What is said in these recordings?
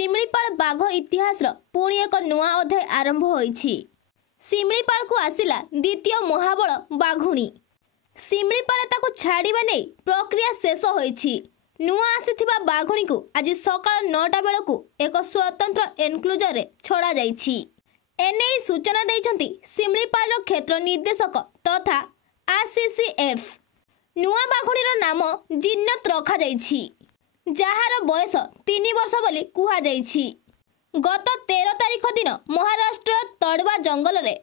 ଶିମିଳିପାଳ ବାଘ ଇତିହାସର ପୁଣି ଏକ ନୂଆ ଅଧ୍ୟାୟ ଆରମ୍ଭ ହୋଇଛି। ଶିମିଳିପାଳକୁ ଆସିଲା ଦ୍ୱିତୀୟ ମହାବଳ ବାଘୁଣୀ। ଶିମିଳିପାଳ ତାକୁ ଛାଡ଼ିବା ନେଇ ପ୍ରକ୍ରିୟା ଶେଷ ହୋଇଛି। ନୂଆ ଆସିଥିବା ବାଘୁଣୀକୁ ଆଜି ସକାଳ 9ଟା ବେଳକୁ ଏକ ସ୍ୱତନ୍ତ୍ର ଏନକ୍ଲୋଜରରେ ଛଡ଼ାଯାଇଛି। ଏନେଇ ସୂଚନା ଦେଇଛନ୍ତି ଶିମିଳିପାଳର କ୍ଷେତ୍ର ନିର୍ଦ୍ଦେଶକ ତଥା RCCF। ନୂଆ ବାଘୁଣୀର ନାମ ଜିନ୍ନତ ରଖାଯାଇଛି, ଯାହାର ବୟସ 3 ବର୍ଷ ବୋଲି କୁହାଯାଇଛି। ଗତ 13 ତାରିଖ ଦିନ ମହାରାଷ୍ଟ୍ରର ତଡ଼ବା ଜଙ୍ଗଲରେ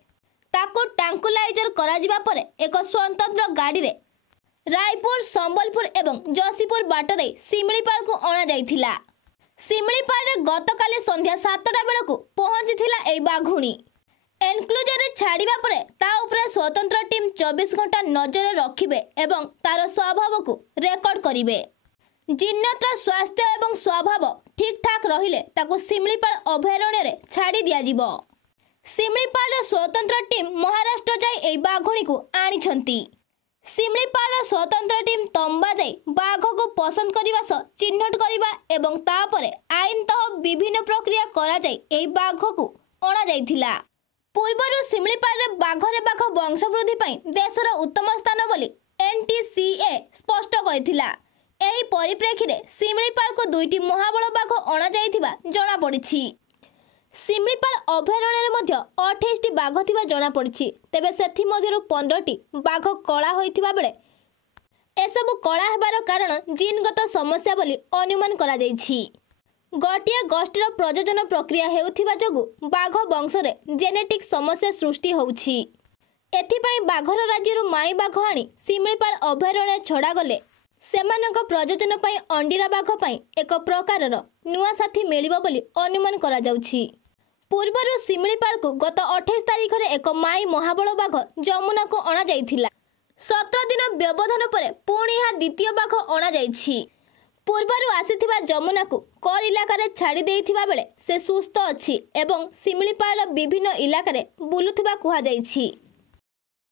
ତାକୁ ଟ୍ରାଙ୍କୁଲାଇଜର କରାଯିବା ପରେ ଏକ ସ୍ୱତନ୍ତ୍ର ଗାଡ଼ିରେ ରାୟପୁର, ସମ୍ବଲପୁର ଏବଂ ଯଶୀପୁର ବାଟ ଦେଇ ଶିମିଳିପାଳକୁ ଅଣାଯାଇଥିଲା। ଶିମିଳିପାଳରେ ଗତକାଲି ସନ୍ଧ୍ୟା 7ଟା ବେଳକୁ ପହଞ୍ଚିଥିଲା ଏହି ବାଘୁଣୀ। ଏନକ୍ଲୋଜରରେ ଛାଡ଼ିବା ପରେ ତା ଉପରେ ସ୍ୱତନ୍ତ୍ର ଟିମ୍ 24 ଘଣ୍ଟା ନଜର ରଖିବେ ଏବଂ ତାର ସ୍ୱଭାବକୁ ରେକର୍ଡ କରିବେ। ଜିନ୍ନତର ସ୍ୱାସ୍ଥ୍ୟ ଏବଂ ସ୍ୱଭାବ ଠିକ୍ଠାକ୍ ରହିଲେ ତାକୁ ଶିମିଳିପାଳ ଅଭୟାରଣ୍ୟରେ ଛାଡ଼ି ଦିଆଯିବ। ଶିମିଳିପାଳର ସ୍ୱତନ୍ତ୍ର ଟିମ୍ ମହାରାଷ୍ଟ୍ର ଯାଇ ଏହି ବାଘୁଣୀକୁ ଆଣିଛନ୍ତି। ଶିମିଳିପାଳର ସ୍ୱତନ୍ତ୍ର ଟିମ୍ ତମ୍ବା ଯାଇ ବାଘକୁ ପସନ୍ଦ କରିବା ସହ ଚିହ୍ନଟ କରିବା ଏବଂ ତାପରେ ଆଇନତଃ ବିଭିନ୍ନ ପ୍ରକ୍ରିୟା କରାଯାଇ ଏହି ବାଘକୁ ଅଣାଯାଇଥିଲା। ପୂର୍ବରୁ ଶିମିଳିପାଳରେ ବାଘରେ ବାଘ ବଂଶବୃଦ୍ଧି ପାଇଁ ଦେଶର ଉତ୍ତମ ସ୍ଥାନ ବୋଲି NTCA ସ୍ପଷ୍ଟ କରିଥିଲା। ଏହି ପରିପ୍ରେକ୍ଷୀରେ ଶିମିଳିପାଳକୁ 2ଟି ମହାବଳ ବାଘ ଅଣାଯାଇଥିବା ଜଣାପଡ଼ିଛି। ଶିମିଳିପାଳ ଅଭୟାରଣ୍ୟରେ ମଧ୍ୟ 28ଟି ବାଘ ଥିବା ଜଣାପଡ଼ିଛି। ତେବେ ସେଥିମଧ୍ୟରୁ 15ଟି ବାଘ କଳା ହୋଇଥିବା ବେଳେ ଏସବୁ କଳା ହେବାର କାରଣ ଜିନ୍ଗତ ସମସ୍ୟା ବୋଲି ଅନୁମାନ କରାଯାଇଛି। ଗୋଟିଏ ଗୋଷ୍ଠୀର ପ୍ରଜନନ ପ୍ରକ୍ରିୟା ହେଉଥିବା ଯୋଗୁଁ ବାଘ ବଂଶରେ ଜେନେଟିକ୍ ସମସ୍ୟା ସୃଷ୍ଟି ହେଉଛି। ଏଥିପାଇଁ ବାଘର ରାଜ୍ୟରୁ ମାଈ ବାଘ ଆଣି ଶିମିଳିପାଳ ଅଭୟାରଣ୍ୟରେ ଛଡ଼ାଗଲେ ସେମାନଙ୍କ ପ୍ରଜନନ ପାଇଁ ଅଣ୍ଡିରା ବାଘ ପାଇଁ ଏକ ପ୍ରକାରର ନୂଆ ସାଥୀ ମିଳିବ ବୋଲି ଅନୁମାନ କରାଯାଉଛି। ପୂର୍ବରୁ ଶିମିଳିପାଳକୁ ଗତ 28 ତାରିଖରେ ଏକ ମାଈ ମହାବଳ ବାଘ ଯମୁନାକୁ ଅଣାଯାଇଥିଲା। 17 ଦିନ ବ୍ୟବଧାନ ପରେ ପୁଣି ଏହା ଦ୍ୱିତୀୟ ବାଘ ଅଣାଯାଇଛି। ପୂର୍ବରୁ ଆସିଥିବା ଯମୁନାକୁ କର ଇଲାକାରେ ଛାଡ଼ି ଦେଇଥିବା ବେଳେ ସେ ସୁସ୍ଥ ଅଛି ଏବଂ ଶିମିଳିପାଳର ବିଭିନ୍ନ ଇଲାକାରେ ବୁଲୁଥିବା କୁହାଯାଇଛି।